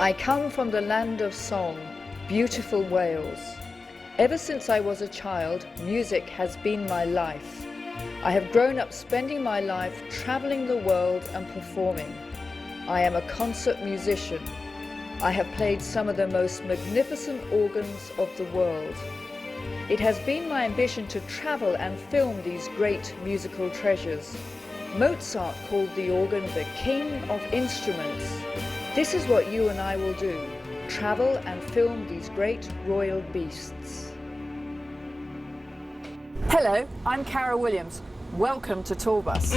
I come from the land of song, beautiful Wales. Ever since I was a child, music has been my life. I have grown up spending my life traveling the world and performing. I am a concert musician. I have played some of the most magnificent organs of the world. It has been my ambition to travel and film these great musical treasures. Mozart called the organ the king of instruments. This is what you and I will do, travel and film these great royal beasts. Hello, I'm Cara Williams. Welcome to TourBus.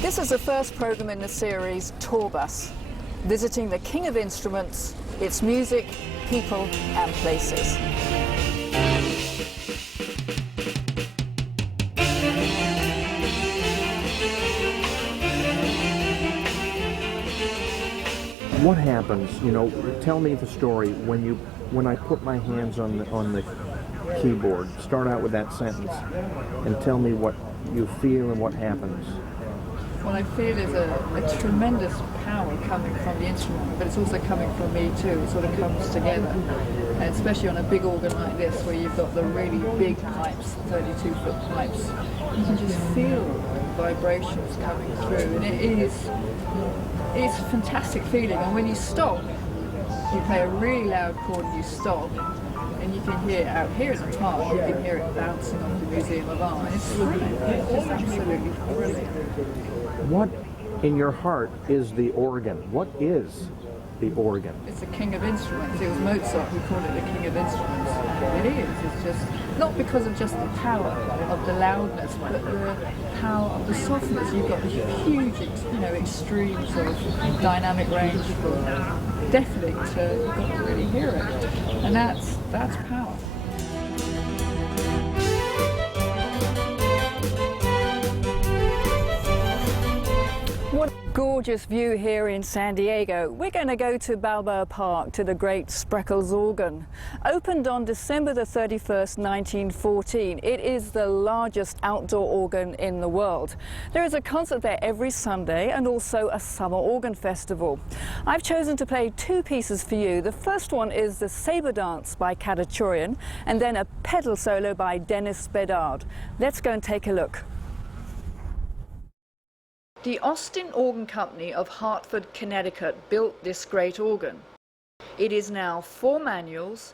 This is the first program in the series, TourBus, visiting the king of instruments, its music, people and places. What happens, tell me the story when I put my hands on the keyboard. Start out with that sentence and tell me what you feel and what happens. What I feel is a tremendous power coming from the instrument, but it's also coming from me too. It sort of comes together, and especially on a big organ like this where you've got the really big pipes, 32-foot pipes, you can just feel vibrations coming through, and it's a fantastic feeling. And when you stop, you play a really loud chord and you stop, and you can hear it out here in the park, you can hear it bouncing off the Museum of Art. It's thrilling, it's just absolutely brilliant. What in your heart is the organ? What is the organ? It's the king of instruments. It was Mozart who called it the king of instruments. And it is. It's just not because of just the power of the loudness, but the power of the softness. You've got this huge, extreme sort of dynamic range from deafening to you've got to really hear it, and that's power. What a gorgeous view here in San Diego. We're going to go to Balboa Park to the great Spreckels organ. Opened on December the 31st, 1914, it is the largest outdoor organ in the world. There is a concert there every Sunday and also a summer organ festival. I've chosen to play two pieces for you. The first one is the Sabre dance by Khachaturian and then a pedal solo by Dennis Bedard. Let's go and take a look. The Austin Organ Company of Hartford, Connecticut built this great organ. It is now 4 manuals,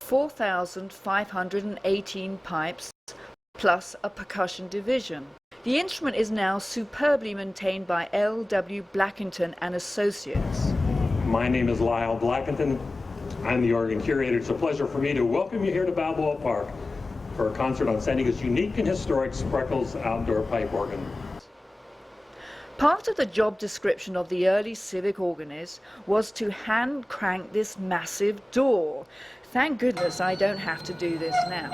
4,518 pipes, plus a percussion division. The instrument is now superbly maintained by L.W. Blackington and Associates. My name is Lyle Blackington. I'm the organ curator. It's a pleasure for me to welcome you here to Balboa Park for a concert on San Diego's unique and historic Spreckels outdoor pipe organ. Part of the job description of the early civic organist was to hand crank this massive door. Thank goodness I don't have to do this now.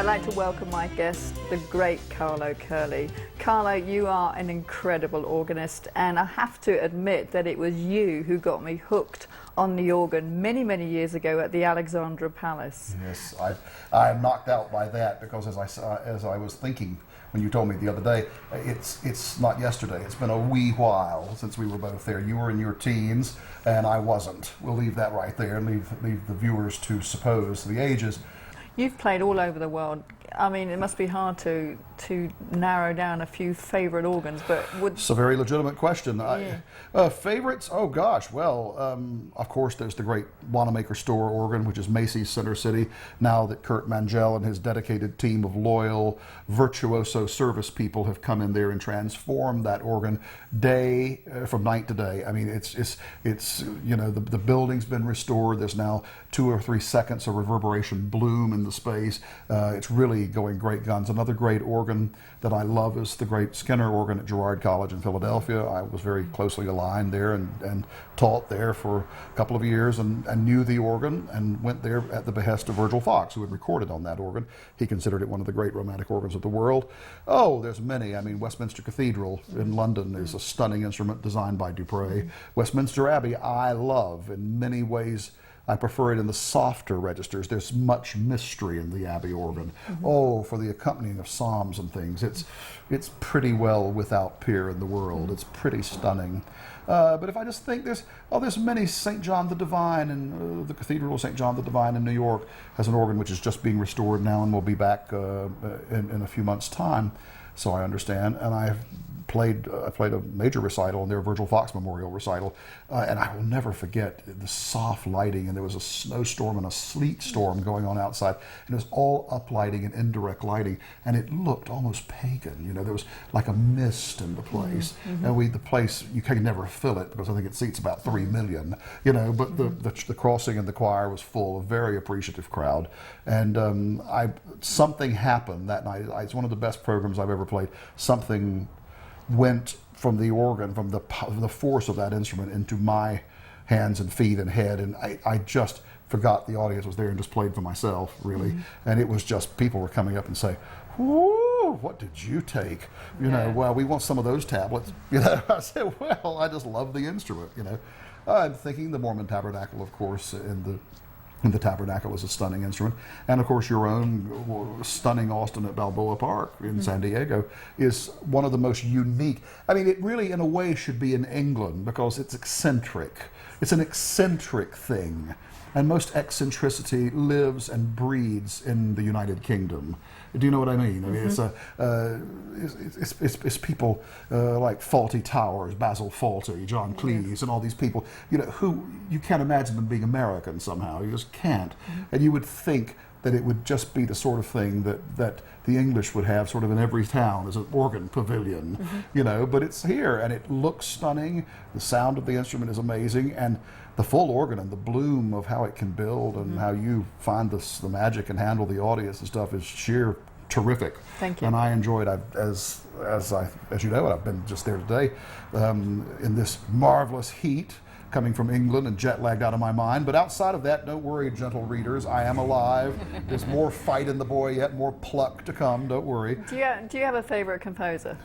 I'd like to welcome my guest, the great Carlo Curley. Carlo, you are an incredible organist, and I have to admit that it was you who got me hooked on the organ many, many years ago at the Alexandra Palace. Yes, I'm knocked out by that, because as I was thinking when you told me the other day, it's not yesterday. It's been a wee while since we were both there. You were in your teens, and I wasn't. We'll leave that right there and leave the viewers to suppose the ages. You've played all over the world. I mean, it must be hard to narrow down a few favourite organs, but would... It's a very legitimate question. Yeah. Favorites? Oh gosh, well, of course there's the great Wanamaker Store organ, which is Macy's Center City, now that Kurt Mangel and his dedicated team of loyal, virtuoso service people have come in there and transformed that organ from night to day. I mean, it's you know, the building's been restored. There's now 2 or 3 seconds of reverberation bloom in the space. It's really going great guns. Another great organ that I love is the great Skinner organ at Girard College in Philadelphia. I was very closely aligned there and taught there for a couple of years and knew the organ, and went there at the behest of Virgil Fox, who had recorded on that organ. He considered it one of the great romantic organs of the world. Oh, there's many. I mean, Westminster Cathedral in London is a stunning instrument designed by Dupre. Westminster Abbey I love in many ways. I prefer it in the softer registers. There's much mystery in the Abbey organ. Oh, for the accompanying of psalms and things. It's pretty well without peer in the world. It's pretty stunning. But if I just think there's many. St. John the Divine, and the Cathedral of St. John the Divine in New York has an organ which is just being restored now and will be back in a few months' time, so I understand. And I played a major recital in their Virgil Fox Memorial recital, and I will never forget the soft lighting, and there was a snowstorm and a sleet storm going on outside, and it was all uplighting and indirect lighting, and it looked almost pagan. You know, there was like a mist in the place, and the place, you can never fill it because I think it seats about 3 million, you know, but the crossing and the choir was full, a very appreciative crowd, and something happened that night. It's one of the best programs I've ever played. Something went from the organ, from the force of that instrument, into my hands and feet and head, and I just forgot the audience was there and just played for myself, really. And it was just, people were coming up and saying, "Whoa, what did you take?" You know, well, we want some of those tablets. You know, I said, well, I just love the instrument, you know. I'm thinking the Mormon Tabernacle, of course, in the Tabernacle is a stunning instrument. And of course your own stunning Austin at Balboa Park in San Diego is one of the most unique. I mean, it really in a way should be in England because it's eccentric. It's an eccentric thing. And most eccentricity lives and breeds in the United Kingdom. Do you know what I mean? I mean, it's people like Fawlty Towers, Basil Fawlty, John Cleese, and all these people, you know, who you can't imagine them being American somehow. You just can't. And you would think that it would just be the sort of thing that the English would have sort of in every town as an organ pavilion, you know, but it's here and it looks stunning. The sound of the instrument is amazing, and the full organ and the bloom of how it can build and how you find the magic and handle the audience and stuff is sheer terrific. Thank you. And I enjoyed, as you know, I've been just there today in this marvelous heat, coming from England and jet lagged out of my mind. But outside of that, don't worry, gentle readers, I am alive. There's more fight in the boy yet, more pluck to come, don't worry. Do you have a favorite composer?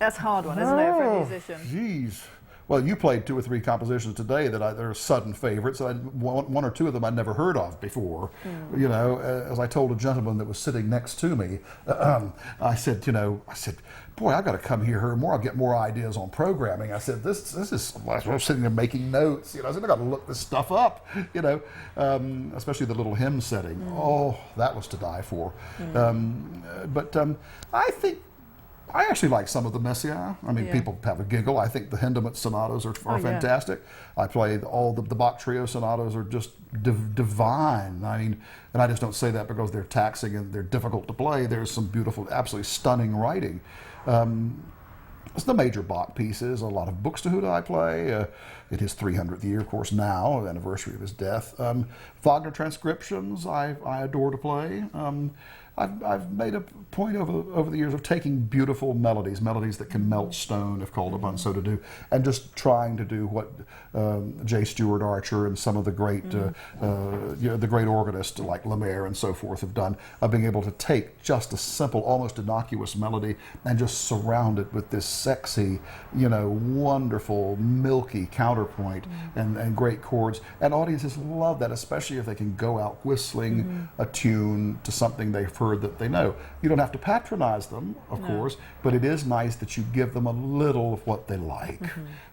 That's a hard one, isn't it, for a musician? Jeez. Well, you played 2 or 3 compositions today that are sudden favorites. One or two of them I'd never heard of before. You know, as I told a gentleman that was sitting next to me, I said, boy, I've got to come hear her more. I'll get more ideas on programming. I said, this is, I'm sitting there making notes. You know, I said, I've got to look this stuff up, you know, especially the little hymn setting. Oh, that was to die for. But I think, I actually like some of the Messiaen. I mean, people have a giggle. I think the Hindemith sonatas are fantastic. I play all the Bach trio sonatas are just divine. I mean, and I just don't say that because they're taxing and they're difficult to play. There's some beautiful, absolutely stunning writing. It's the major Bach pieces, a lot of Buxtehude I play. It is 300th year, of course, now, anniversary of his death. Wagner transcriptions I adore to play. I've made a point over the years of taking beautiful melodies that can melt stone if called upon so to do, and just trying to do what J. Stewart Archer and some of the great the great organists like Lemaire and so forth have done, of being able to take just a simple, almost innocuous melody and just surround it with this sexy, wonderful, milky counterpoint and great chords. And audiences love that, especially if they can go out whistling a tune to something they've heard that they know. You don't have to patronize them, of course, but it is nice that you give them a little of what they like,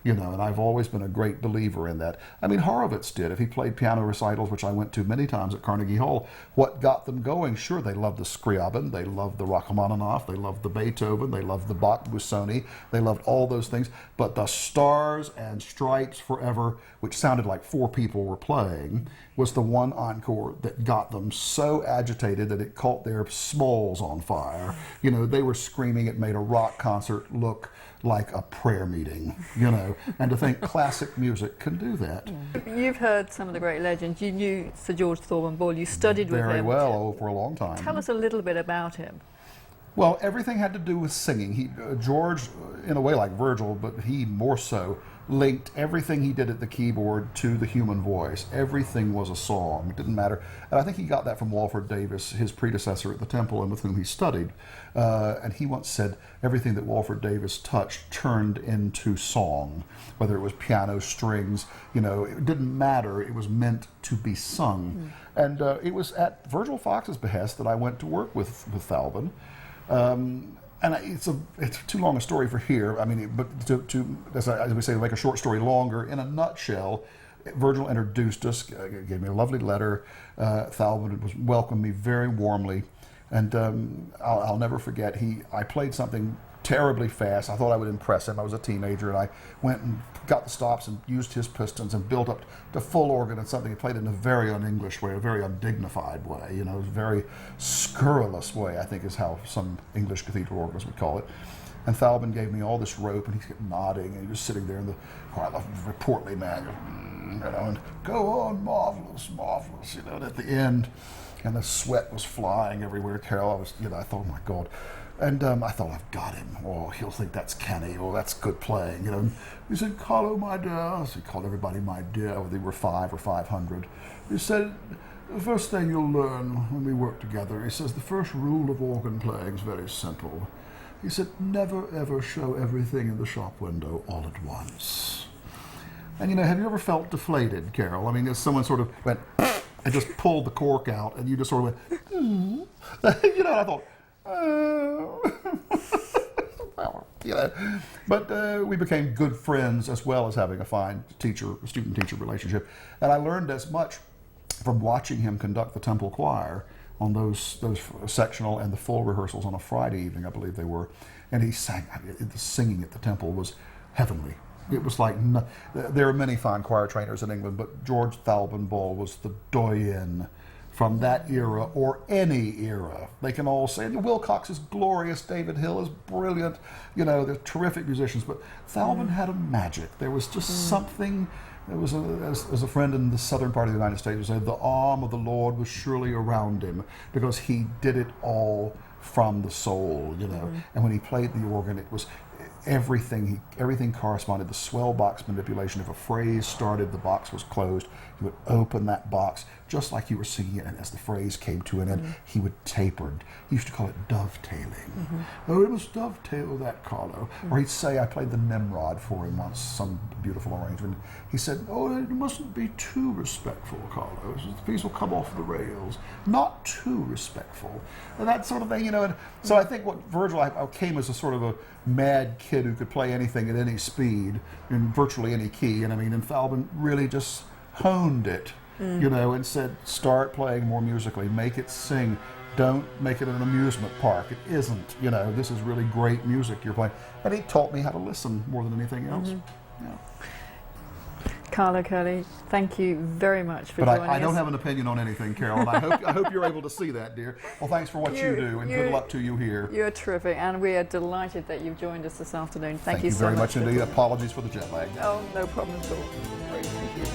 and I've always been a great believer in that. I mean, Horowitz did. If he played piano recitals, which I went to many times at Carnegie Hall, what got them going? Sure, they loved the Scriabin, they loved the Rachmaninoff, they loved the Beethoven, they loved the Bach Busoni, they loved all those things, but the Stars and Stripes Forever, which sounded like 4 people were playing, was the one encore that got them so agitated that it caught their smalls on fire. They were screaming. It made a rock concert look like a prayer meeting, and to think classic music can do that. You've heard some of the great legends. You knew Sir George Thorburn Ball. You studied with him. Very well, for a long time. Tell us a little bit about him. Well, everything had to do with singing. George, in a way like Virgil, but he more so, linked everything he did at the keyboard to the human voice. Everything was a song. It didn't matter. And I think he got that from Walford Davis, his predecessor at the Temple and with whom he studied. And he once said everything that Walford Davis touched turned into song, whether it was piano, strings, it didn't matter. It was meant to be sung. And it was at Virgil Fox's behest that I went to work with Thalben. And it's too long a story for here. I mean, but as we say, make a short story longer. In a nutshell, Virgil introduced us, gave me a lovely letter. Thalben welcomed me very warmly, and I'll never forget. I played something terribly fast. I thought I would impress him. I was a teenager, and I went and got the stops and used his pistons and built up to full organ and something he played in a very un-English way, a very undignified way, a very scurrilous way, I think is how some English cathedral organists would call it. And Thalben gave me all this rope, and he kept nodding, and he was sitting there in the quite a portly man, and go on, marvelous, marvelous, and at the end, and the sweat was flying everywhere. Carol, I thought, oh my God. And I thought, I've got him. Oh, he'll think that's canny. Oh, that's good playing. And he said, Carlo, my dear. So he called everybody my dear. Oh, they were 5 or 500. He said, the first thing you'll learn when we work together, he says, the first rule of organ playing is very simple. He said, never, ever show everything in the shop window all at once. And, have you ever felt deflated, Carol? I mean, as someone sort of went and just pulled the cork out, and you just sort of went, and I thought, but we became good friends as well as having a fine student-teacher relationship. And I learned as much from watching him conduct the Temple Choir on those sectional and the full rehearsals on a Friday evening, I believe they were. And he sang. The singing at the Temple was heavenly. It was like, there are many fine choir trainers in England, but George Thalben Ball was the doyen from that era or any era. They can all say, Wilcox is glorious, David Hill is brilliant, they're terrific musicians, but Thalben had a magic. There was just something. There was, as a friend in the southern part of the United States would say, the arm of the Lord was surely around him, because he did it all from the soul, And when he played the organ, it was everything corresponded. The swell box manipulation. If a phrase started, the box was closed. He would open that box just like you were singing it, and as the phrase came to an end, he would taper. He used to call it dovetailing. Oh, it was dovetail that, Carlo. Or he'd say, I played the Nimrod for him once, some beautiful arrangement. He said, oh, it mustn't be too respectful, Carlo. The piece will come off the rails. Not too respectful. And that sort of thing, And so I think what Virgil, I came as a sort of a mad kid who could play anything at any speed in virtually any key. And Thalben really just honed it, and said, start playing more musically, make it sing. Don't make it an amusement park. It isn't, this is really great music you're playing. And he taught me how to listen more than anything else. Carlo Curley, thank you very much for joining us. But I don't have an opinion on anything, Carol, and I hope you're able to see that, dear. Well, thanks for what you do, and good luck to you here. You're terrific, and we are delighted that you've joined us this afternoon. Thank you so much. Thank you very much indeed. Apologies for the jet lag. Oh, no problem at all. Great, thank you.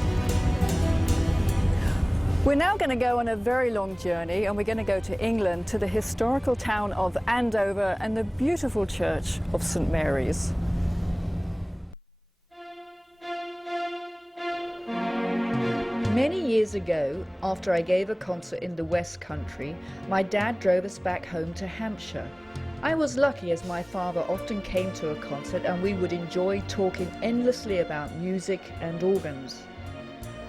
We're now going to go on a very long journey, and we're going to go to England, to the historical town of Andover and the beautiful church of St Mary's. Many years ago, after I gave a concert in the West Country, my dad drove us back home to Hampshire. I was lucky, as my father often came to a concert and we would enjoy talking endlessly about music and organs.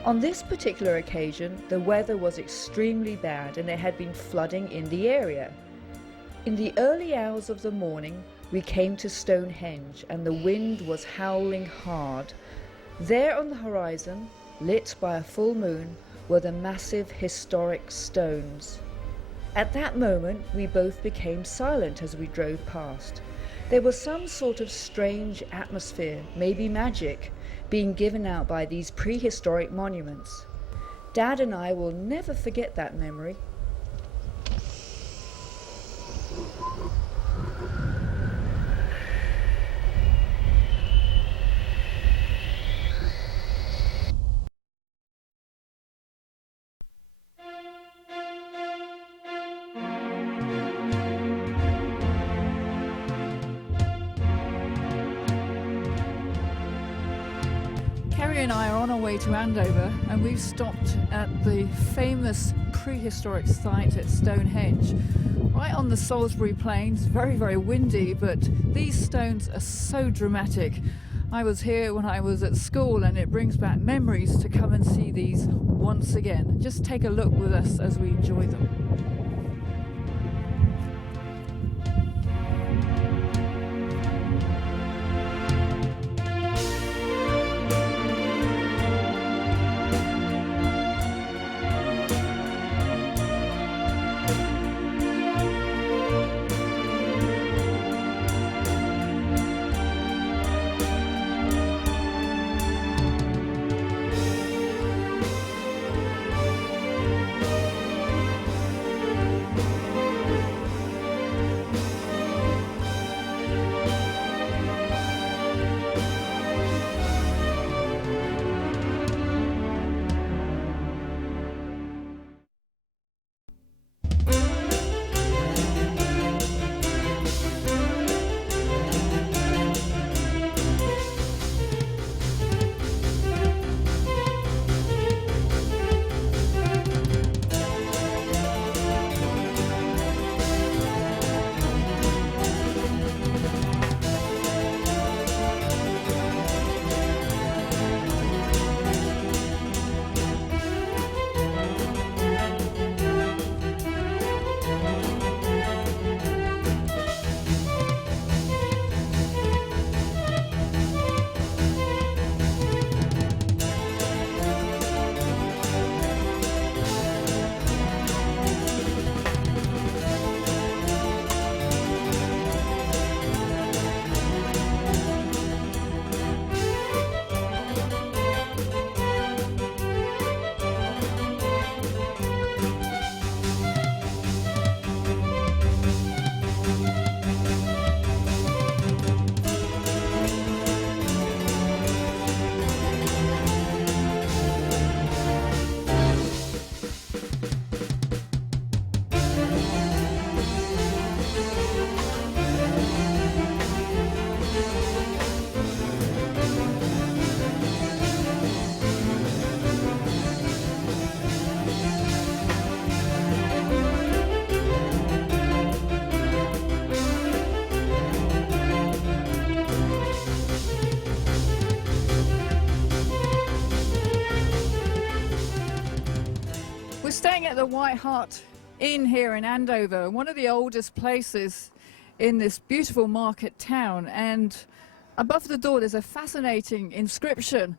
On this particular occasion, the weather was extremely bad and there had been flooding in the area. In the early hours of the morning, we came to Stonehenge and the wind was howling hard. There on the horizon, lit by a full moon, were the massive historic stones. At that moment, we both became silent as we drove past. There was some sort of strange atmosphere, maybe magic, being given out by these prehistoric monuments. Dad and I will never forget that memory. Carrie and I are on our way to Andover, and we've stopped at the famous prehistoric site at Stonehenge, right on the Salisbury Plains. Very, very windy, but these stones are so dramatic. I was here when I was at school, and it brings back memories to come and see these once again. Just take a look with us as we enjoy them. Staying at the White Hart Inn here in Andover, one of the oldest places in this beautiful market town, and above the door there's a fascinating inscription,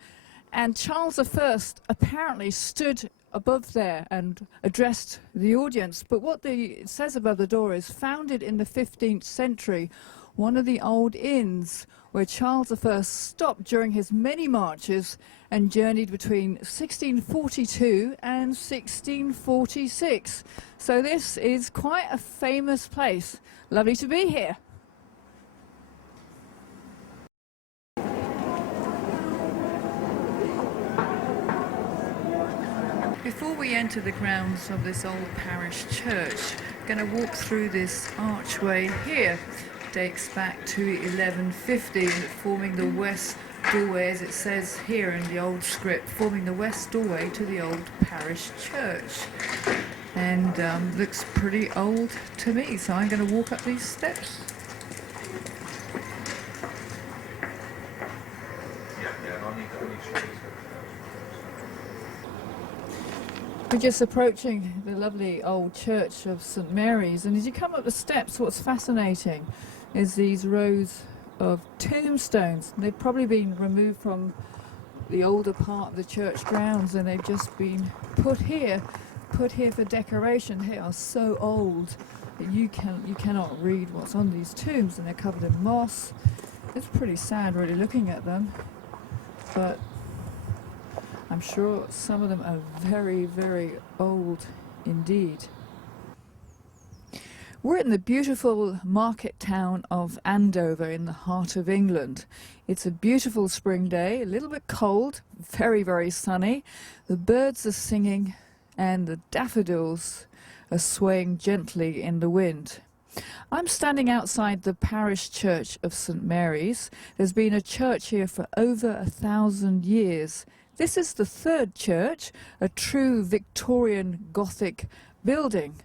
and Charles I apparently stood above there and addressed the audience. But what it says above the door is, founded in the 15th century, one of the old inns where Charles I stopped during his many marches and journeyed between 1642 and 1646. So this is quite a famous place. Lovely to be here. Before we enter the grounds of this old parish church, going to walk through this archway here. Dates back to 1150, forming the west doorway, as it says here in the old script, forming the west doorway to the old parish church. And looks pretty old to me, so I'm going to walk up these steps. We're just approaching the lovely old church of St Mary's, and as you come up the steps, what's fascinating is these rows of tombstones. They've probably been removed from the older part of the church grounds, and they've just been put here for decoration. They are so old that you cannot read what's on these tombs, and they're covered in moss. It's pretty sad really looking at them, but I'm sure some of them are very, very old indeed. We're in the beautiful market town of Andover in the heart of England. It's a beautiful spring day, a little bit cold, very, very sunny. The birds are singing and the daffodils are swaying gently in the wind. I'm standing outside the parish church of St Mary's. There's been a church here for over 1,000 years. This is the third church, a true Victorian Gothic building.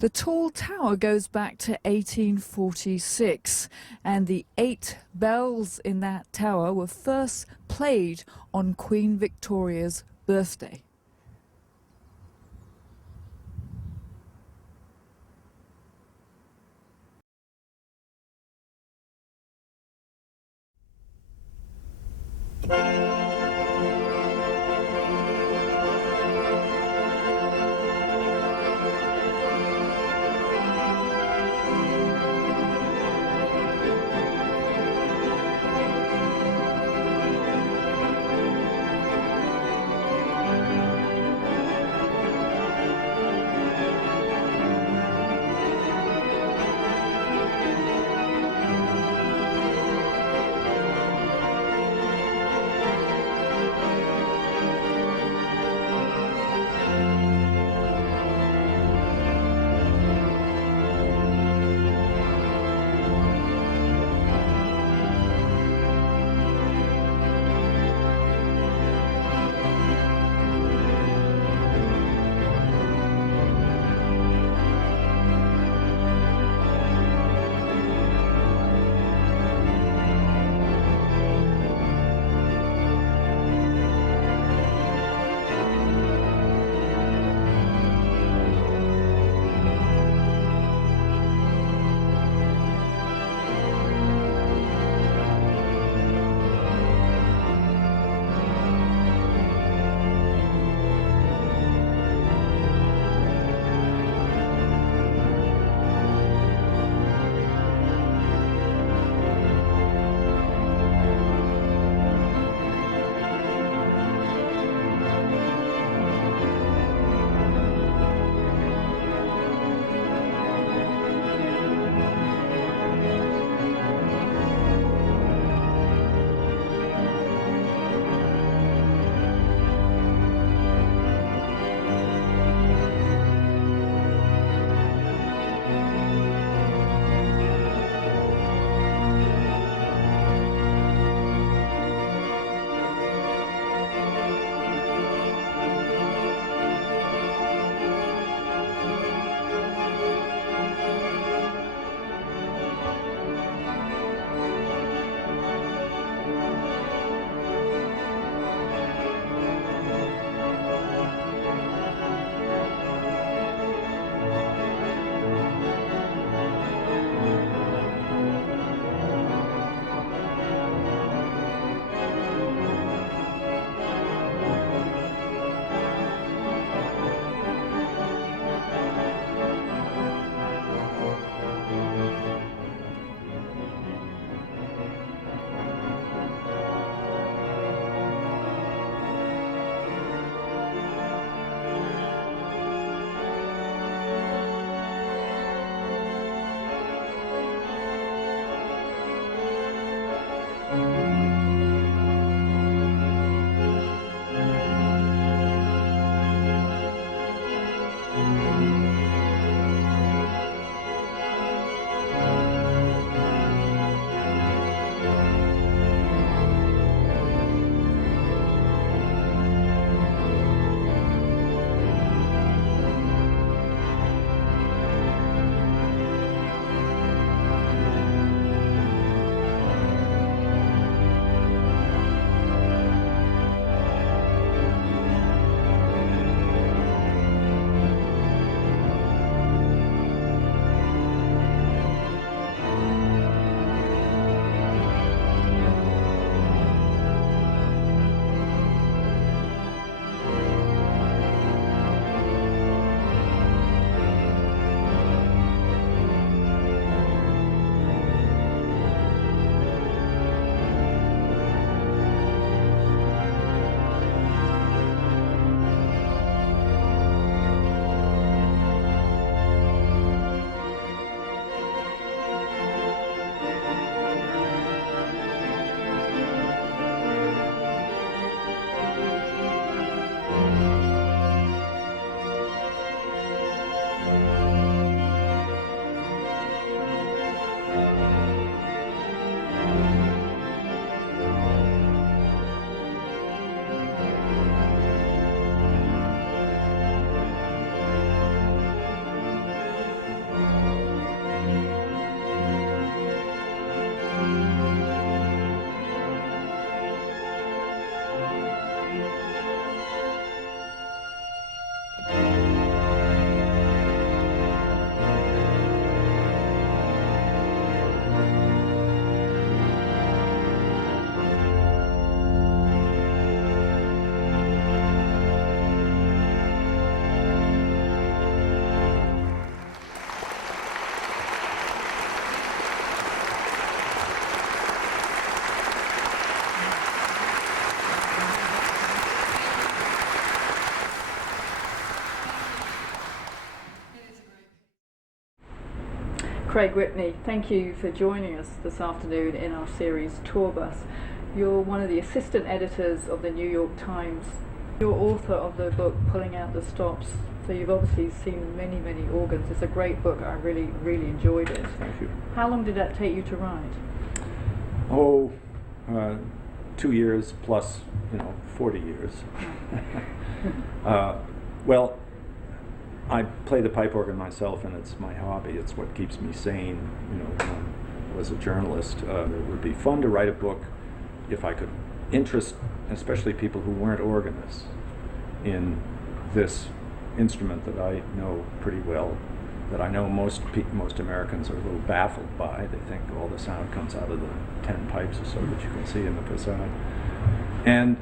The tall tower goes back to 1846, and the 8 bells in that tower were first played on Queen Victoria's birthday. Craig Whitney, thank you for joining us this afternoon in our series TourBus. You're one of the assistant editors of the New York Times. You're author of the book Pulling Out the Stops, so you've obviously seen many, many organs. It's a great book. I really, really enjoyed it. Thank you. How long did that take you to write? 2 years plus, 40 years. Well, I play the pipe organ myself, and it's my hobby. It's what keeps me sane. When I was a journalist, it would be fun to write a book if I could interest, especially people who weren't organists, in this instrument that I know pretty well, that I know most Americans are a little baffled by. They think all the sound comes out of the 10 pipes or so that you can see in the facade. And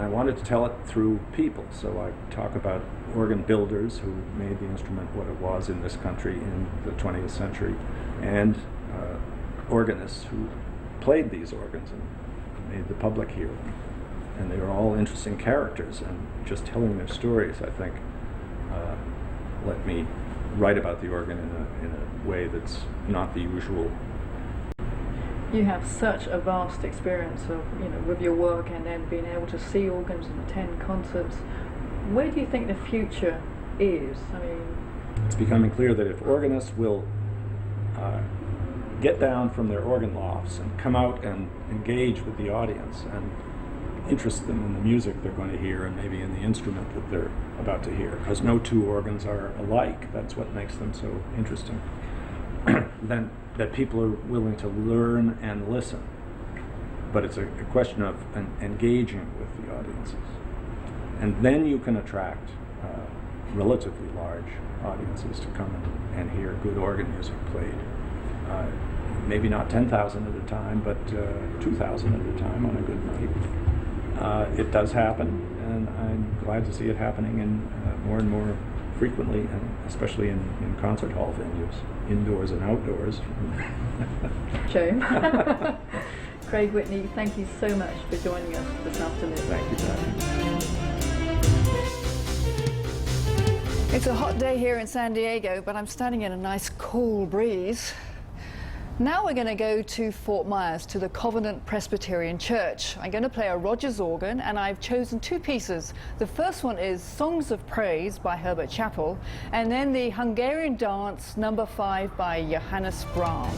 I wanted to tell it through people, so I talk about organ builders who made the instrument what it was in this country in the 20th century, and organists who played these organs and made the public hear them. And they were all interesting characters, and just telling their stories, I think, let me write about the organ in a way that's not the usual. You have such a vast experience of, with your work, and then being able to see organs and attend concerts. Where do you think the future is? It's becoming clear that if organists will get down from their organ lofts and come out and engage with the audience and interest them in the music they're going to hear, and maybe in the instrument that they're about to hear, because no two organs are alike. That's what makes them so interesting. Then that people are willing to learn and listen. But it's a question of engaging with the audiences. And then you can attract relatively large audiences to come and hear good organ music played. Maybe not 10,000 at a time, but 2,000 at a time on a good night. It does happen, and I'm glad to see it happening in more and more frequently, and especially in concert hall venues, indoors and outdoors. Shame. Craig Whitney, thank you so much for joining us this afternoon. Thank you for having me. It's a hot day here in San Diego, but I'm standing in a nice cool breeze. Now we're going to go to Fort Myers, to the Covenant Presbyterian Church. I'm going to play a Rogers organ, and I've chosen two pieces. The first one is Songs of Praise by Herbert Chappell, and then the Hungarian Dance No. 5 by Johannes Brahms.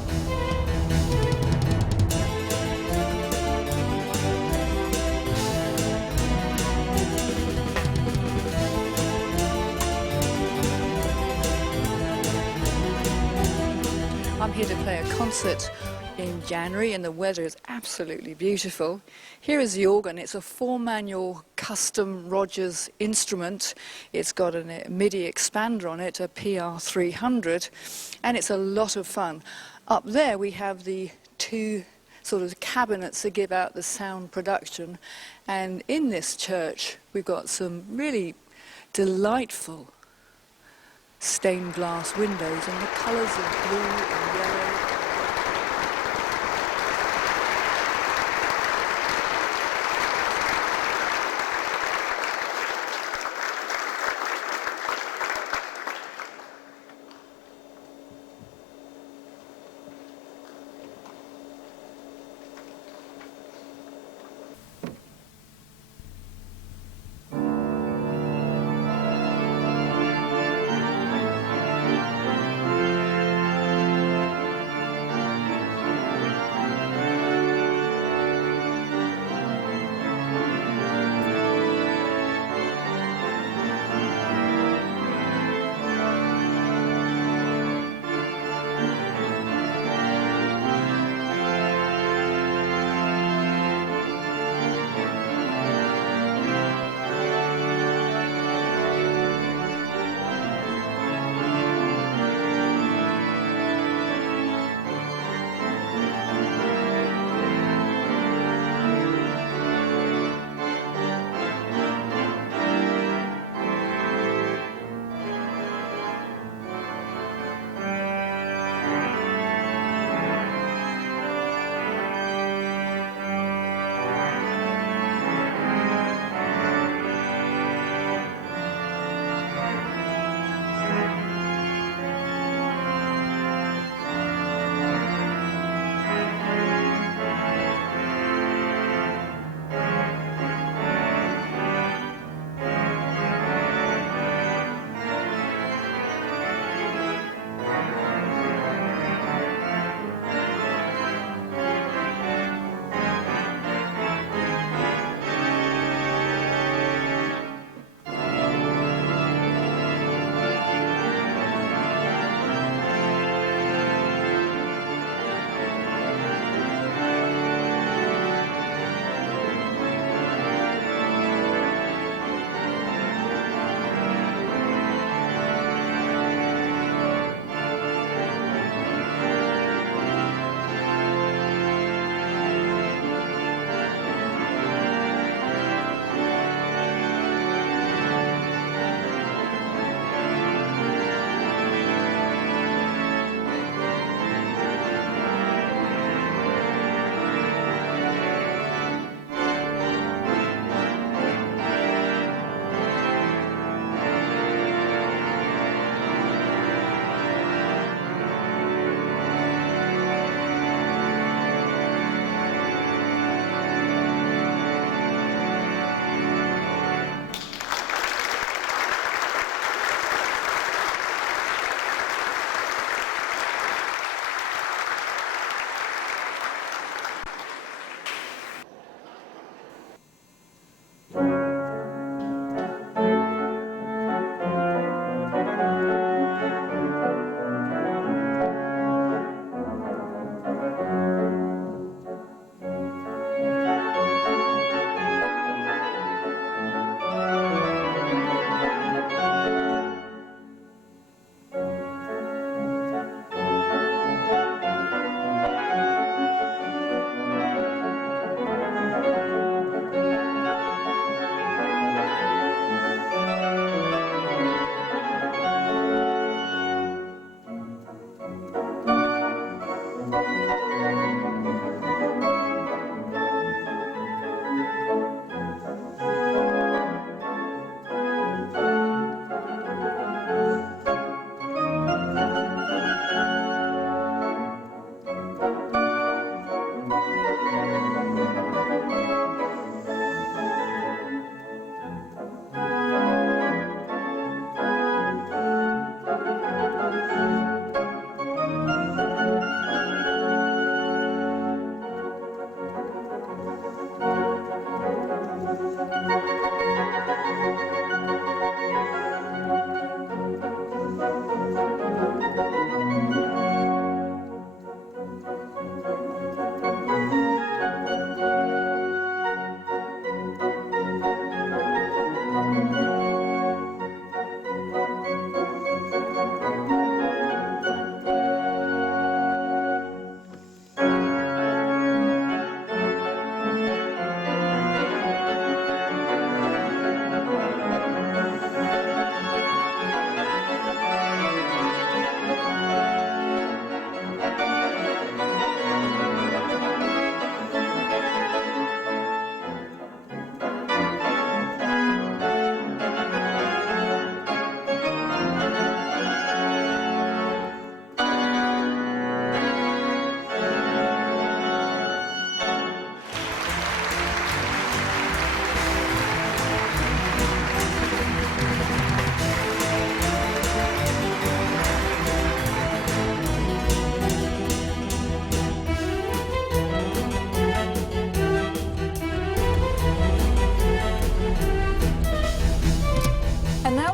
I'm here to play a concert in January, and the weather is absolutely beautiful. Here is the organ. It's a 4-manual custom Rogers instrument. It's got a MIDI expander on it, a PR300, and it's a lot of fun. Up there we have the two sort of cabinets that give out the sound production, and in this church we've got some really delightful stained glass windows, and the colours of blue and yellow.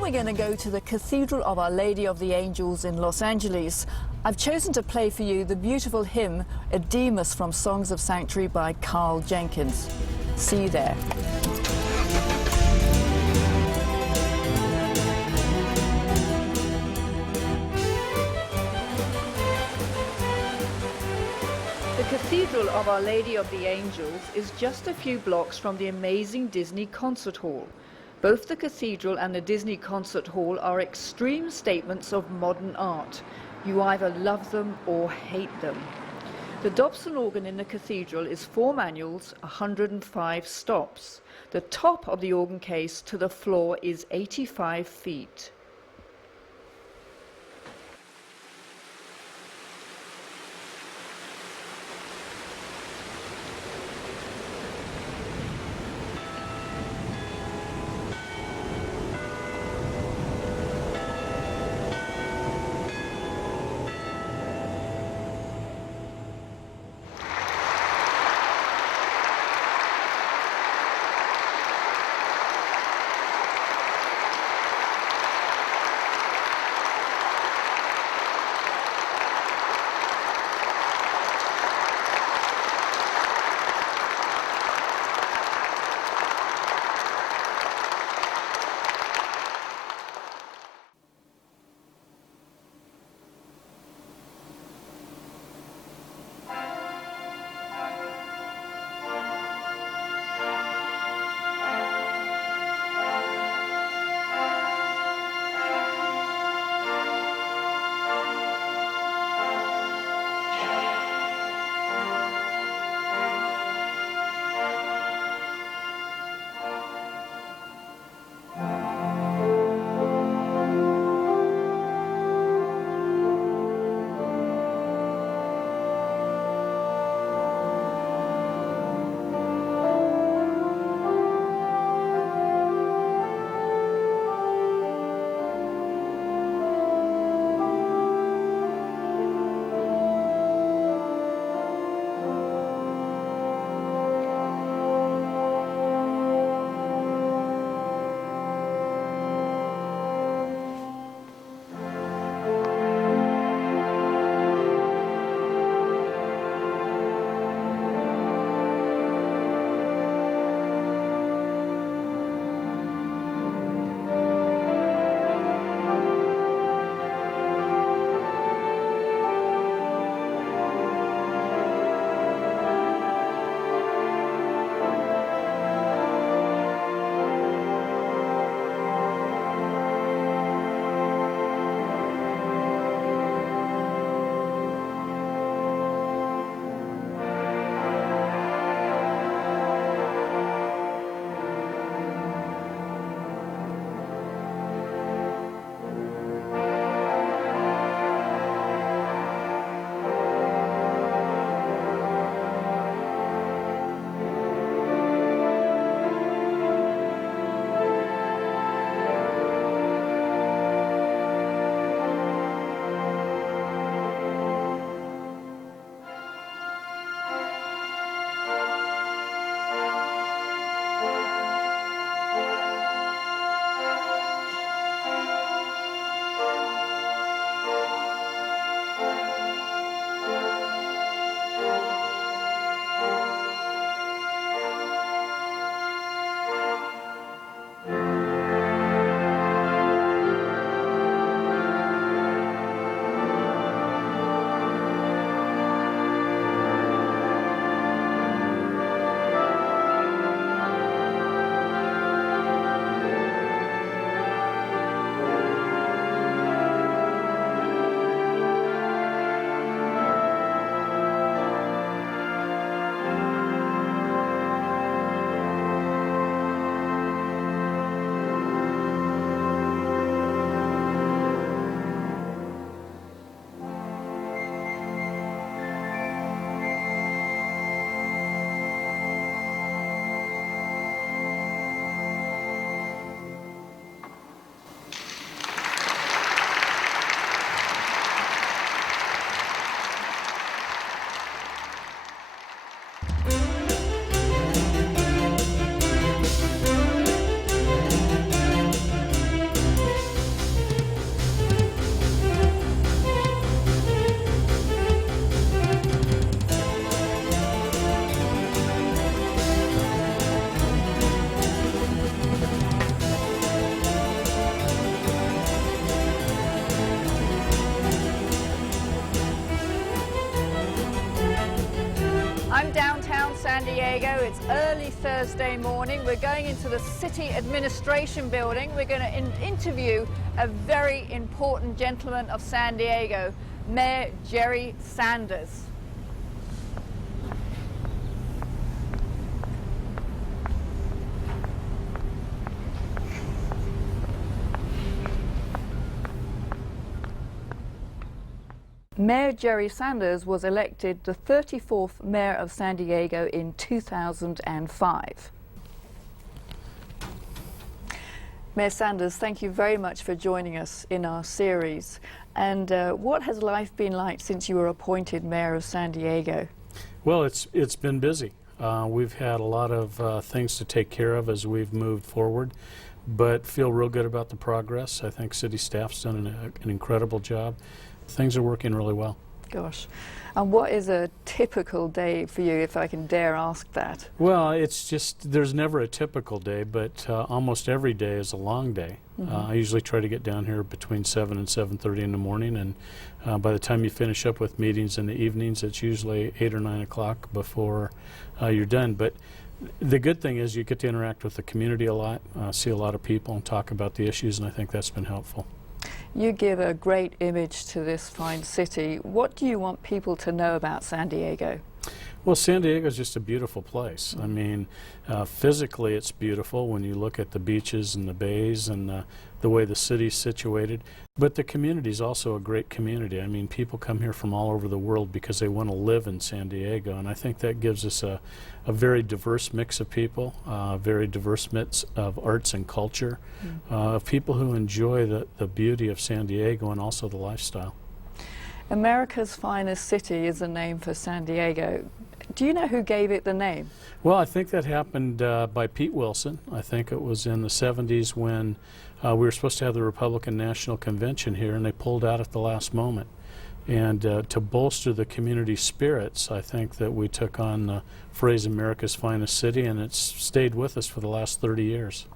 we're going to go to the Cathedral of Our Lady of the Angels in Los Angeles, I've chosen to play for you the beautiful hymn Adiemus from Songs of Sanctuary by Carl Jenkins. See you there. The Cathedral of Our Lady of the Angels is just a few blocks from the amazing Disney Concert Hall. Both the cathedral and the Disney Concert Hall are extreme statements of modern art. You either love them or hate them. The Dobson organ in the cathedral is 4 manuals, 105 stops. The top of the organ case to the floor is 85 feet. Thursday morning. We're going into the City Administration Building. We're going to interview a very important gentleman of San Diego, Mayor Jerry Sanders. Mayor Jerry Sanders was elected the 34th Mayor of San Diego in 2005. Mayor Sanders, thank you very much for joining us in our series. And what has life been like since you were appointed Mayor of San Diego? Well, it's been busy. We've had a lot of things to take care of as we've moved forward, but feel real good about the progress. I think city staff's done an incredible job. Things are working really well. Gosh. And what is a typical day for you, if I can dare ask that? Well, it's just, there's never a typical day, but almost every day is a long day. I usually try to get down here between 7 and 7:30 in the morning, and by the time you finish up with meetings in the evenings, it's usually 8 or 9 o'clock before you're done. But the good thing is you get to interact with the community a lot, see a lot of people and talk about the issues, and I think that's been helpful. You give a great image to this fine city. What do you want people to know about San Diego? Well, San Diego is just a beautiful place. I mean, physically it's beautiful when you look at the beaches and the bays and the way the city's situated. But the community is also a great community. I mean, people come here from all over the world because they want to live in San Diego, and I think that gives us a very diverse mix of people, a very diverse mix of arts and culture, of people who enjoy the beauty of San Diego and also the lifestyle. America's finest city is the name for San Diego. Do you know who gave it the name? Well, I think that happened by Pete Wilson. I think it was in the 70s when we were supposed to have the Republican National Convention here, and they pulled out at the last moment. And to bolster the community spirits, I think that we took on the phrase America's finest city, and it's stayed with us for the last 30 years.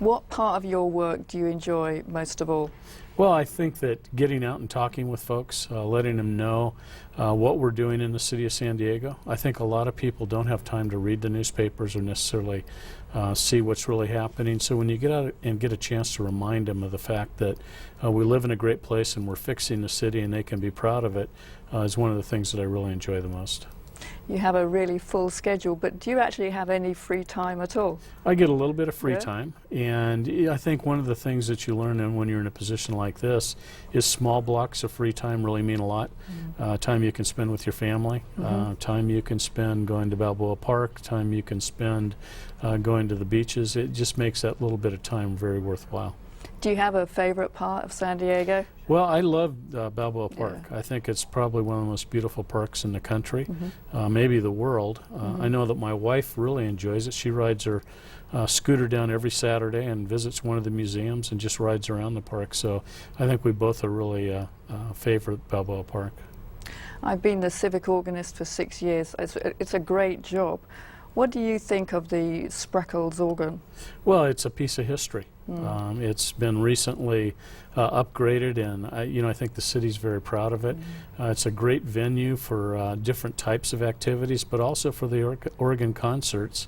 What part of your work do you enjoy most of all? Well, I think that getting out and talking with folks, letting them know what we're doing in the city of San Diego. I think a lot of people don't have time to read the newspapers or necessarily see what's really happening. So when you get out and get a chance to remind them of the fact that we live in a great place and we're fixing the city and they can be proud of it, is one of the things that I really enjoy the most. You have a really full schedule, but do you actually have any free time at all? I get a little bit of free time, and I think one of the things that you learn when you're in a position like this is small blocks of free time really mean a lot. Time you can spend with your family, time you can spend going to Balboa Park, time you can spend going to the beaches. It just makes that little bit of time very worthwhile. Do you have a favorite part of San Diego? Well, I love Balboa Park. I think it's probably one of the most beautiful parks in the country, maybe the world. I know that my wife really enjoys it. She rides her scooter down every Saturday and visits one of the museums and just rides around the park. So I think we both are really favor Balboa Park. I've been the civic organist for 6 years. It's a great job. What do you think of the Spreckels organ? Well, it's a piece of history. It's been recently upgraded, and I think the city's very proud of it. It's a great venue for different types of activities, but also for the organ concerts.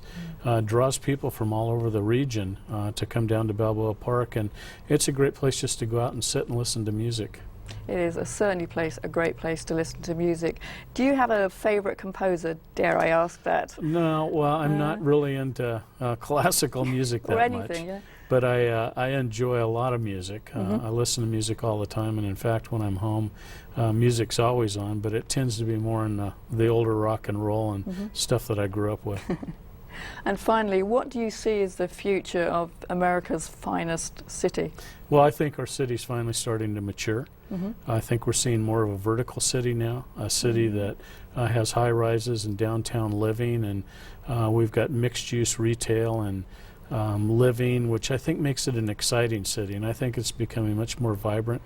Draws people from all over the region to come down to Balboa Park, and it's a great place just to go out and sit and listen to music. It is certainly a great place to listen to music. Do you have a favorite composer, dare I ask that? No, well, I'm not really into classical music that or anything, much. Yeah. But I enjoy a lot of music. I listen to music all the time, and in fact, when I'm home, music's always on, but it tends to be more in the older rock and roll and stuff that I grew up with. And finally, what do you see as the future of America's finest city? Well, I think our city's finally starting to mature. I think we're seeing more of a vertical city now, a city that has high rises and downtown living, and we've got mixed-use retail and living, which I think makes it an exciting city, and I think it's becoming much more vibrant.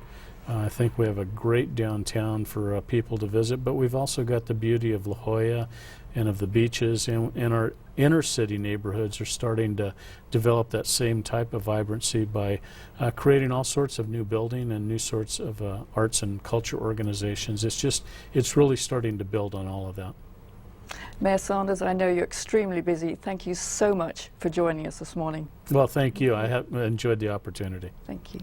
I think we have a great downtown for people to visit, but we've also got the beauty of La Jolla and of the beaches, and our inner city neighborhoods are starting to develop that same type of vibrancy by creating all sorts of new building and new sorts of arts and culture organizations. It's really starting to build on all of that. Mayor Sanders, I know you're extremely busy. Thank you so much for joining us this morning. Well, thank you. I have enjoyed the opportunity. Thank you.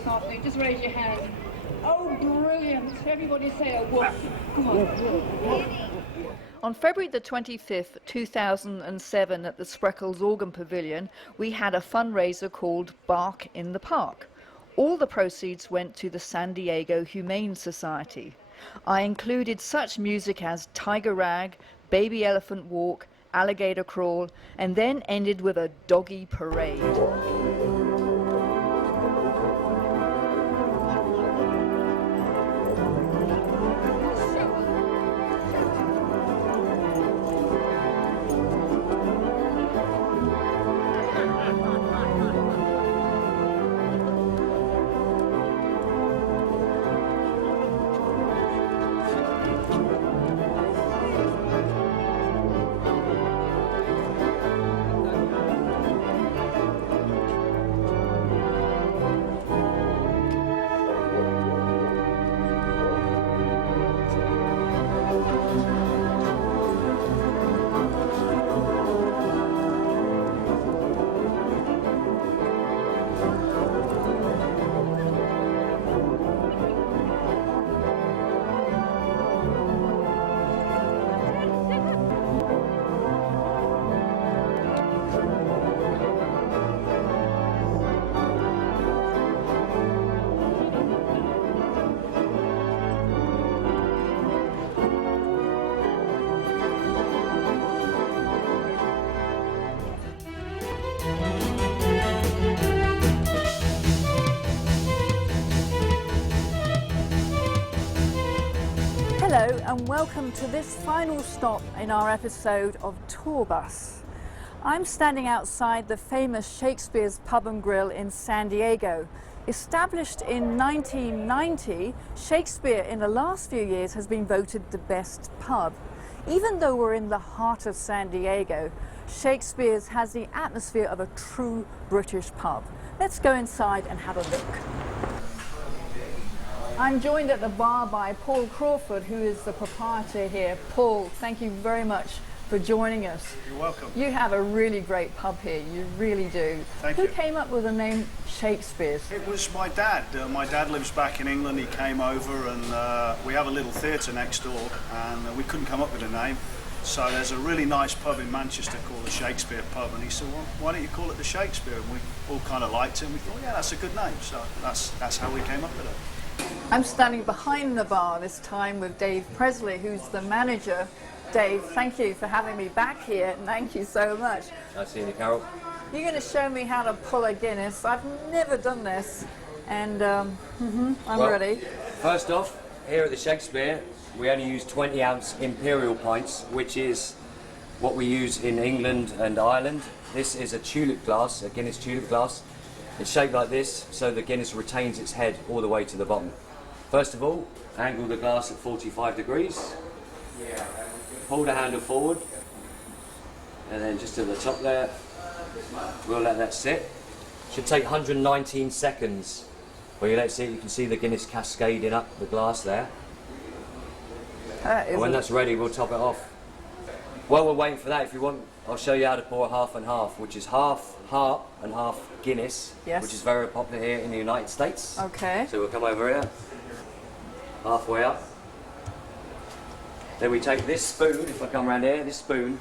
this afternoon? Just raise your hand. Oh, brilliant. Everybody say a woof. Come on. On February the 25th, 2007 at the Spreckles Organ Pavilion, we had a fundraiser called Bark in the Park. All the proceeds went to the San Diego Humane Society. I included such music as Tiger Rag, Baby Elephant Walk, Alligator Crawl, and then ended with a doggy parade. Hello and welcome to this final stop in our episode of TourBus. I'm standing outside the famous Shakespeare's Pub and Grill in San Diego. Established in 1990, Shakespeare in the last few years has been voted the best pub. Even though we're in the heart of San Diego, Shakespeare's has the atmosphere of a true British pub. Let's go inside and have a look. I'm joined at the bar by Paul Crawford, who is the proprietor here. Paul, thank you very much for joining us. You're welcome. You have a really great pub here, you really do. Thank you. Who came up with the name Shakespeare's? It was my dad. My dad lives back in England. He came over and we have a little theatre next door and we couldn't come up with a name. So there's a really nice pub in Manchester called the Shakespeare Pub and he said, well, why don't you call it the Shakespeare? And we all kind of liked it and we thought, yeah, that's a good name. So that's how we came up with it. I'm standing behind the bar this time with Dave Presley, who's the manager. Dave, thank you for having me back here. Thank you so much. Nice seeing you, Carol. You're going to show me how to pull a Guinness. I've never done this, and I'm ready. First off, here at the Shakespeare, we only use 20-ounce imperial pints, which is what we use in England and Ireland. This is a tulip glass, a Guinness tulip glass. It's shaped like this, so the Guinness retains its head all the way to the bottom. First of all, angle the glass at 45 degrees. Pull the handle forward, and then just to the top there, we'll let that sit. Should take 119 seconds. When you let it sit, you can see the Guinness cascading up the glass there. And when that's ready, we'll top it off. While we're waiting for that, if you want, I'll show you how to pour half and half, which is half heart and half Guinness, yes, which is very popular here in the United States. Okay. So we'll come over here, halfway up. Then we take this spoon, if I come around here, this spoon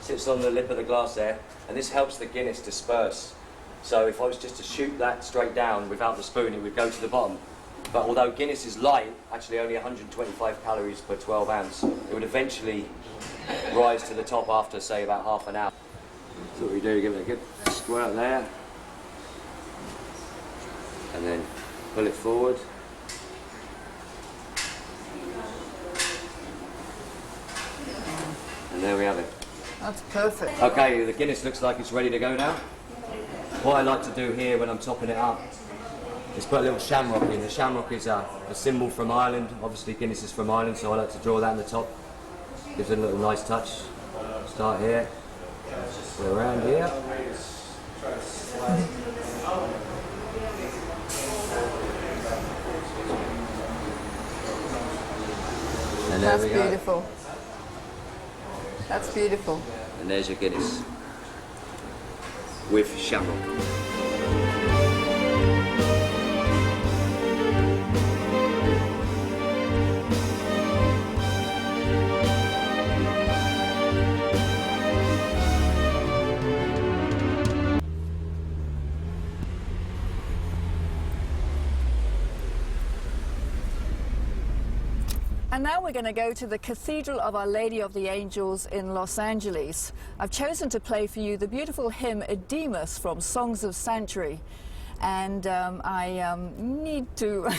sits on the lip of the glass there, and this helps the Guinness disperse. So if I was just to shoot that straight down without the spoon, it would go to the bottom. But although Guinness is light, actually only 125 calories per 12 ounce, it would eventually rise to the top after, say, about half an hour. So what we do, give it a good squirt there, and then pull it forward. And there we have it. That's perfect. Okay, the Guinness looks like it's ready to go now. What I like to do here when I'm topping it up is put a little shamrock in. The shamrock is a symbol from Ireland. Obviously Guinness is from Ireland, so I like to draw that on the top. Gives it a little nice touch. Start here, go around here. And there That's we go. beautiful. That's beautiful. And there's your Guinness with shamrock. And now we're going to go to the Cathedral of Our Lady of the Angels in Los Angeles. I've chosen to play for you the beautiful hymn Adiemus from Songs of Sanctuary. And I need to...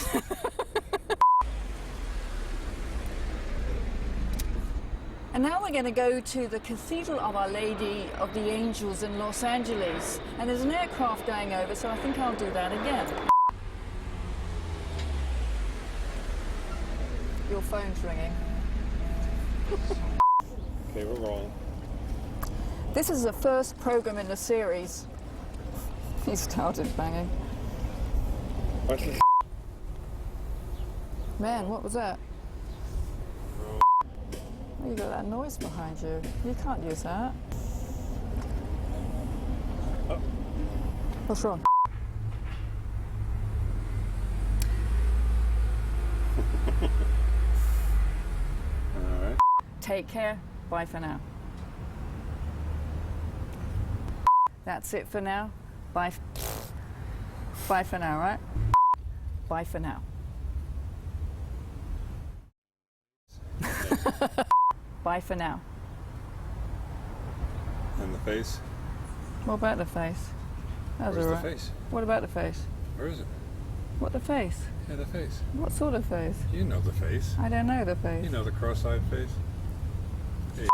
And now we're going to go to the Cathedral of Our Lady of the Angels in Los Angeles. And there's an aircraft going over, so I think I'll do that again. Your phone's ringing. Okay, we're rolling. This is the first program in the series. He started banging. Man, what was that? Oh, you got that noise behind you. You can't use that. Oh. What's wrong? All right. Take care. Bye for now. That's it for now. Bye. Bye for now, right? Bye for now. Bye for now. And the face? What about the face? That's Where's all the right. face? What about the face? Where is it? What the face? Yeah, the face. What sort of face? You know the face. I don't know the face. You know the cross-eyed face. Hey.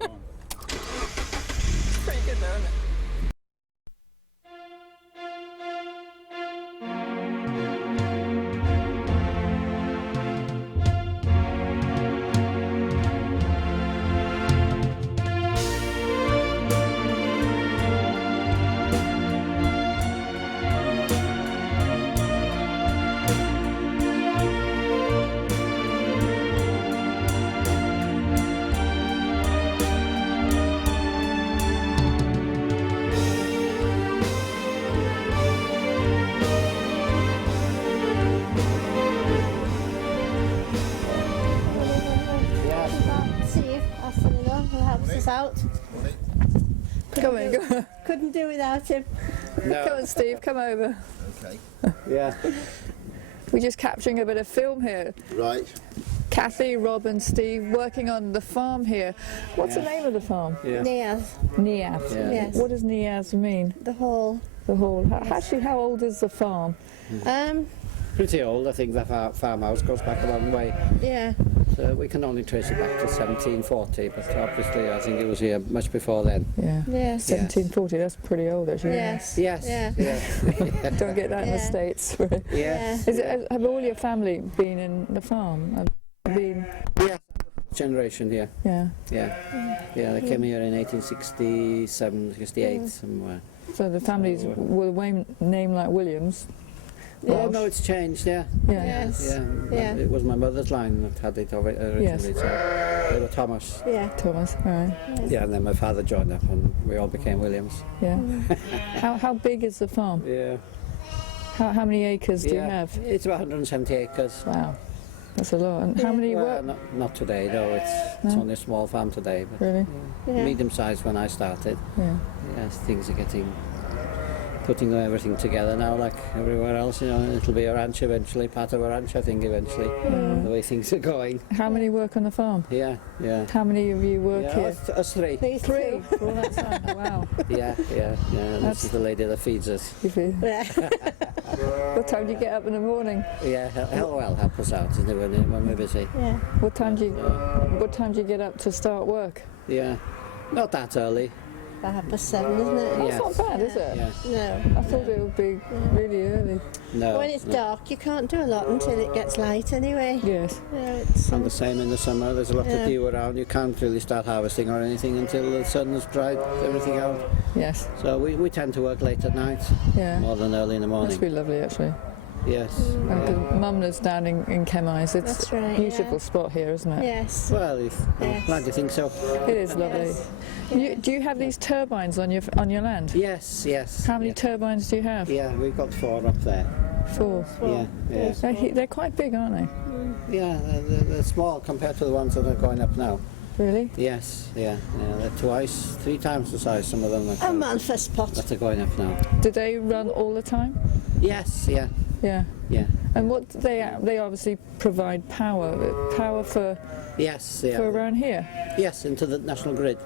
Come on. Pretty good though, isn't it? Out. Come on, go. Couldn't do without him. No. Come on, Steve, come over. Okay. Yeah. We're just capturing a bit of film here. Right. Kathy, Rob and Steve working on the farm here. What's the name of the farm? Niaz. Niaz. Yeah. Yes. What does Niaz mean? The hall. The hall. Actually, how old is the farm? Pretty old. I think the farmhouse goes back a long way. Yeah. So we can only trace it back to 1740, but obviously I think it was here much before then. Yeah. Yes. 1740, that's pretty old actually. Yes. Yes. Yeah. Yeah. Don't get that in the States. Right? Yeah. Is it, have all your family been in the farm? Yeah. Generation here. Yeah. Yeah. Yeah, they came here in 1867, 68 somewhere. So the families were named like Williams? Yeah, no, it's changed, yeah. Yes. Yeah. It was my mother's line that had it originally, Yes. so they were Thomas. Yeah. Thomas, all right. Yeah, and then my father joined up and we all became Williams. Yeah. How big is the farm? Yeah. How many acres do you have? It's about 170 acres. Wow. That's a lot. And how many Well, work? not today, no. It's only a small farm today. But Really? Yeah. medium-sized when I started. Yeah. Yes, things are putting everything together now, like everywhere else. You know, it'll be a ranch eventually, part of a ranch, I think, eventually. The way things are going. How many work on the farm? Yeah. How many of you work Yeah, here? us three. Three. For all that time. Oh, wow. Yeah. This is the lady that feeds us. What time do you get up in the morning? Yeah, help us out isn't it, when we're busy. Yeah. What time do you get up to start work? Yeah, not that early. 7:30, isn't it? That's Yes. not bad, is it? Yeah. No. I thought it would be really early. No. When it's dark, you can't do a lot until it gets light anyway. Yes. It's, And the same in the summer. There's a lot to do around. You can't really start harvesting or anything until the sun has dried everything out. Yes. So we tend to work late at night, Yeah. more than early in the morning. Must be lovely, actually. Yes. And Mum lives down in Chemeyes. It's That's right, a beautiful yeah. spot here, isn't it? Yes. Well, I'm Yes. glad you think so. It is lovely. Yes. Do you have these turbines on your land? Yes. How many yeah. turbines do you have? Yeah, we've got 4 up there. 4. Yeah. They're quite big, aren't they? Yeah, they're small compared to the ones that are going up now. Really? Yes, yeah, they're 3 times the size, some of them A man for spot. that are going up now. Do they run all the time? Yes, yeah. Yeah. Yeah. And what they obviously provide power for Yes. Yeah. for around here. Yes, into the national grid.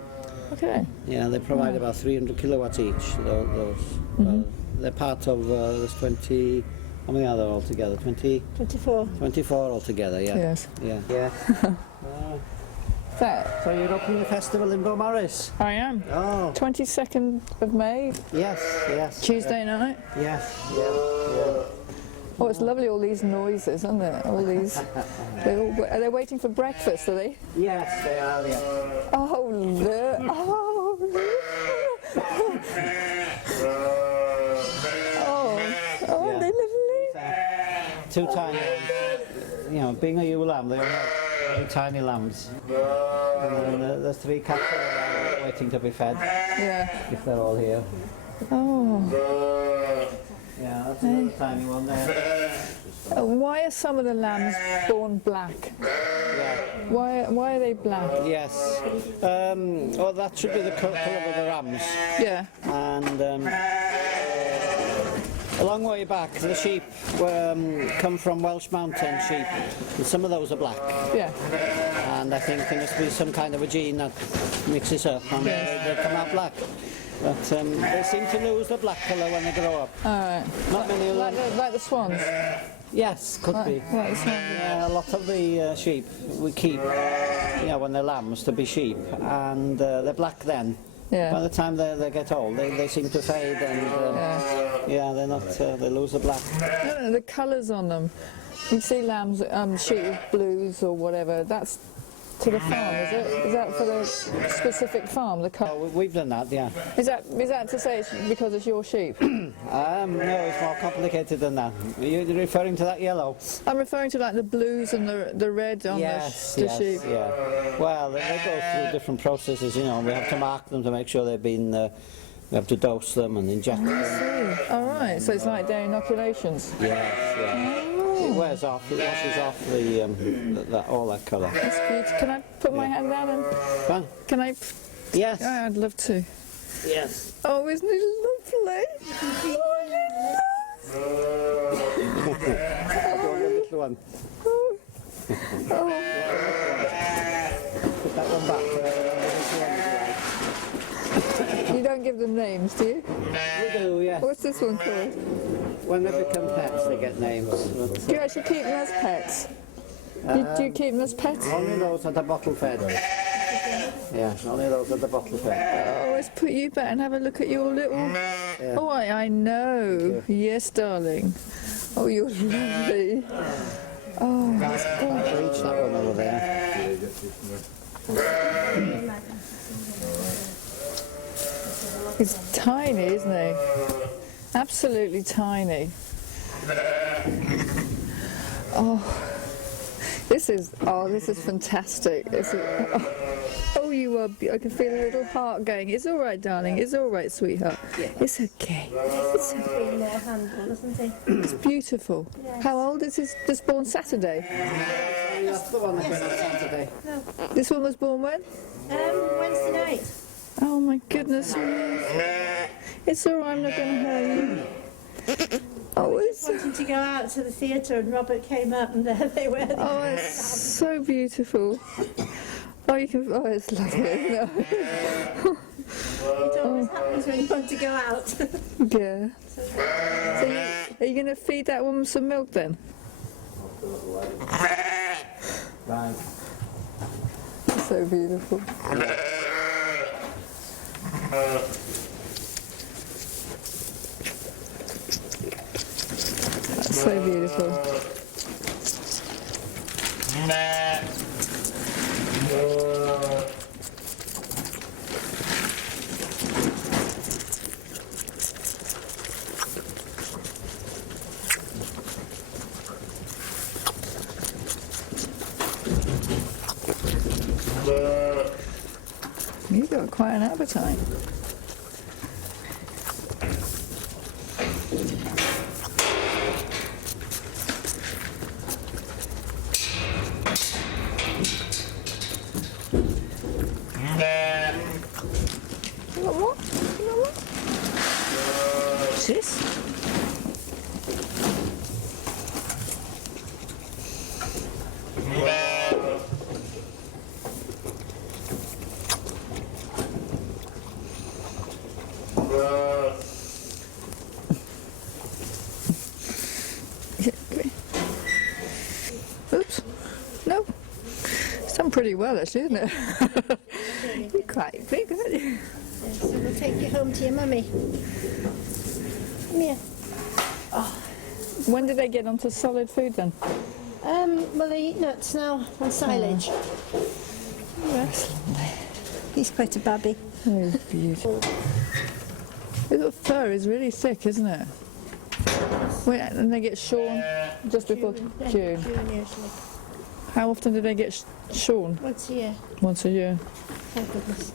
Okay. Yeah, they provide about 300 kilowatts each. Those. They're part of there's 20. How many are there altogether? 24. 24 altogether. Yeah. Yes. Yeah. Yeah. So you're up in the festival in Beaumaris? I am. Oh. 22nd of May. Yes. Yes. Tuesday night. Yes. Yeah. Yeah. Oh, it's lovely, all these noises, aren't there? All these. Are they waiting for breakfast, are they? Yes, they are. Yeah. Oh, look. Oh, they're lovely. Two tiny, you know, being a ewe lamb, they only have very tiny lambs. And then there's 3 cats around waiting to be fed. Yeah. If they're all here. Oh. Yeah, that's another tiny one there. Why are some of the lambs born black? Yeah. Why are they black? Yes. Well, that should be the colour of the rams. Yeah. And a long way back, the sheep come from Welsh mountain sheep, and some of those are black. Yeah. And I think there must be some kind of a gene that mixes up, and they come out black. But they seem to lose the black colour when they grow up. All right. Not many of them. Like the swans? Yes, could be. Like the swans. Yeah, a lot of the sheep we keep, when they're lambs, to be sheep, and they're black then. Yeah. By the time they get old, they seem to fade, and they're not. They lose the black. No, the colours on them. You see lambs, sheep with blues or whatever. That's to the farm, is it? Is that for the specific farm? The colour. We've done that, yeah. Is that to say it's because it's your sheep? No, it's more complicated than that. Are you referring to that yellow? I'm referring to like the blues and the red on the sheep. Yeah. Well, they go through different processes, We have to mark them to make sure they've been. We have to dose them and inject them. All right, so it's like their inoculations. Yes, yeah. It wears off. It washes off all that colour. That's good. Can I put my hand down and? Fine. Can I? Yes. Oh, I'd love to. Yes. Oh, isn't it lovely? The little one. Put that one back. You don't give them names, do you? We do, yes. What's this one called? When they become pets, they get names. Do you actually keep them as pets? Do you keep them as pets? Only those that are bottle fed. Yeah, only those that are bottle fed. Oh, let's put you back and have a look at your little... Yeah. Oh, I know. Yes, darling. Oh, you're lovely. Oh, that's I'll reach that one over there. It's tiny, isn't he? Absolutely tiny. This is fantastic. Oh, you are. I can feel a little heart going. It's all right, darling. It's all right, sweetheart. Yeah. It's okay. It's okay. More handle, isn't he? It's beautiful. Yes. How old is this? Just born Saturday. That's the one that went on Saturday. No. This one was born when? Wednesday night. Oh my goodness. It's all right. I'm not going to hurt you. Oh, it's wanting to go out to the theatre, and Robert came up, and there they were. Oh, it's so beautiful. Oh, you can. Oh, it's lovely. No. It always happens when you want to go out. Yeah. So are you going to feed that woman some milk then? Right. So beautiful. That's so beautiful. You've got quite an appetite. What's this? pretty well, actually, isn't it? You're quite big, aren't you? Yes, so we'll take you home to your mummy. Come here. When did they get onto solid food then? Well, they eat nuts now and silage. Yes. He's quite a babby. Oh, he's beautiful. The fur is really thick, isn't it? And they get shorn just before June. June usually. How often do they get shorn? Once a year. Once a year. Thank goodness.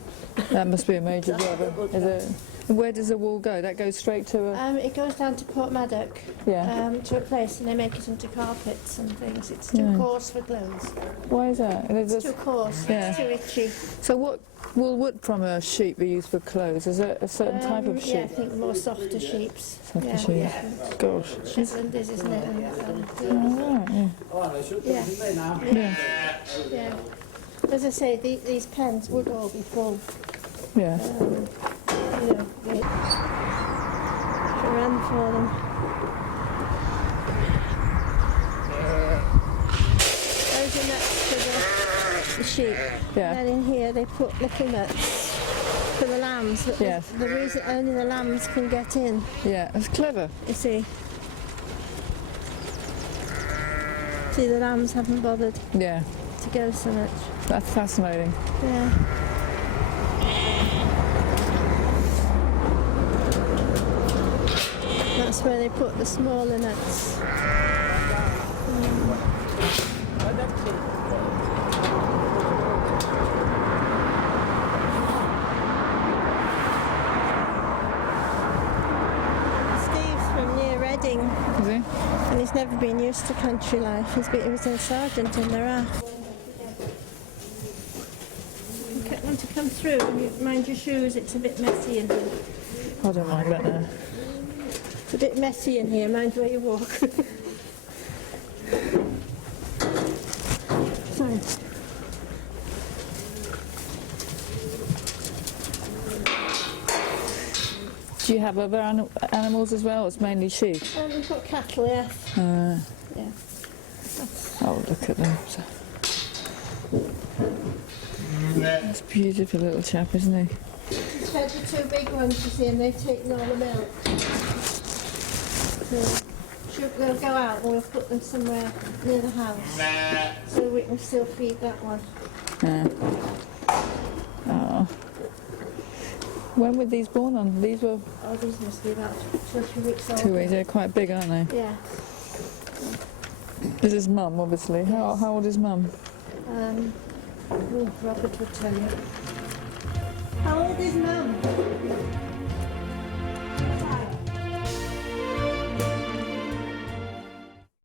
That must be a major job, is it? And where does the wool go? That goes straight to a... It goes down to Port Maddock, to a place, and they make it into carpets and things. It's too coarse for clothes. Why is that? It's too coarse. It's too itchy. So what will wood from a sheep be used for clothes? Is it a certain type of sheep? Yeah, I think more softer sheeps. Softer sheep. Gosh. Shetland is, isn't it? Yeah. As I say, these pens would all be full. Yeah. You know, to run for them. Those are nuts for the sheep. Yeah. And then in here they put little nuts for the lambs. Yes. The reason only the lambs can get in. Yeah, that's clever. You see. See, the lambs haven't bothered to go so much. That's fascinating. Yeah. That's where they put the smaller nuts. Steve's from near Reading. Is he? And he's never been used to country life. He was a sergeant in the RAF. You want to come through, mind your shoes, it's a bit messy in here. I don't mind that now. It's a bit messy in here, mind where you walk. Sorry. Do you have other animals as well? It's mainly sheep. We've got cattle, yes. Yeah. Oh, look at them. That's a beautiful little chap, isn't he? He's fed the two big ones, you see, and they've taken all the milk. So they'll go out and we'll put them somewhere near the house. So we can still feed that one. Oh. When were these born on? These were... Oh, these must be about 2 or 3 weeks old. 2 weeks, they're quite big, aren't they? Yeah. This is Mum, obviously. Yes. How old is Mum? Robert would tell you. How old is Mum?